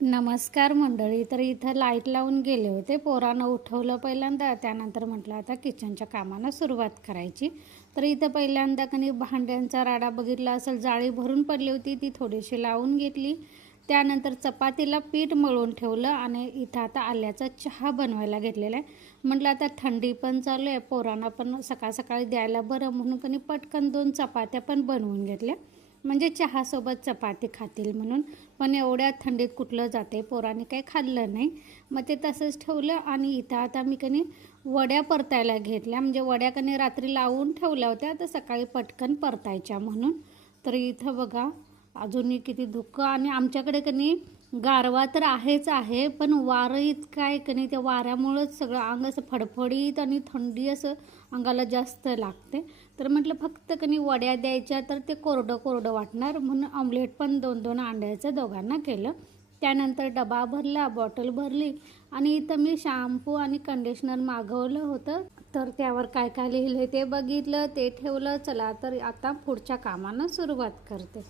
नमस्कार मंडळी. तर इथं लाईट लावून गेले होते. पोरानं उठवलं पहिल्यांदा, त्यानंतर म्हटलं आता किचनच्या कामाला सुरुवात करायची. तर इथं पहिल्यांदा कणी भांड्यांचा राडा बघितला असेल, जाळी भरून पडली होती, ती थोडीशी लावून घेतली. त्यानंतर चपातीला पीठ मळून ठेवलं आणि इथं आता आल्याचा चहा बनवायला घेतलेला आहे. म्हटलं आता थंडी पण चालू आहे, पोरांना पण सकाळ सकाळी द्यायला बरं म्हणून कणी पटकन 2 चपात्या पण बनवून घेतल्या, म्हणजे चहासोबत चपाती खातील म्हणून. पण एवढ्या थंडीत कुठलं जाते, पोरांनी काही खाल्लं नाही. मग ते तसंच ठेवलं आणि इथं आता मी कणी वड्या परतायला घेतल्या. म्हणजे वड्या कणी रात्री लावून ठेवल्या होत्या, तर सकाळी पटकन परतायच्या म्हणून. तर इथं बघा अजूनही किती धुकं, आणि आमच्याकडे कणी गारवा तर आहेच आहे, पण वारं इतकं आहे कणी त्या वाऱ्यामुळंच सगळं अंग असं फडफडीत आणि थंडी असं अंगाला जास्त लागते. तर म्हटलं फक्त कणी वड्या द्यायच्या तर ते कोरडं कोरडं वाटणार, म्हणून ऑमलेट पण 2-2 अंड्याचं दोघांना केलं. त्यानंतर डबा भरला, बॉटल भरली, आणि इथं मी शॅम्पू आणि कंडिशनर मागवलं होतं. तर त्यावर काय काय लिहिलं ते बघितलं, ते ठेवलं. चला तर आता पुढच्या कामानं सुरुवात करते.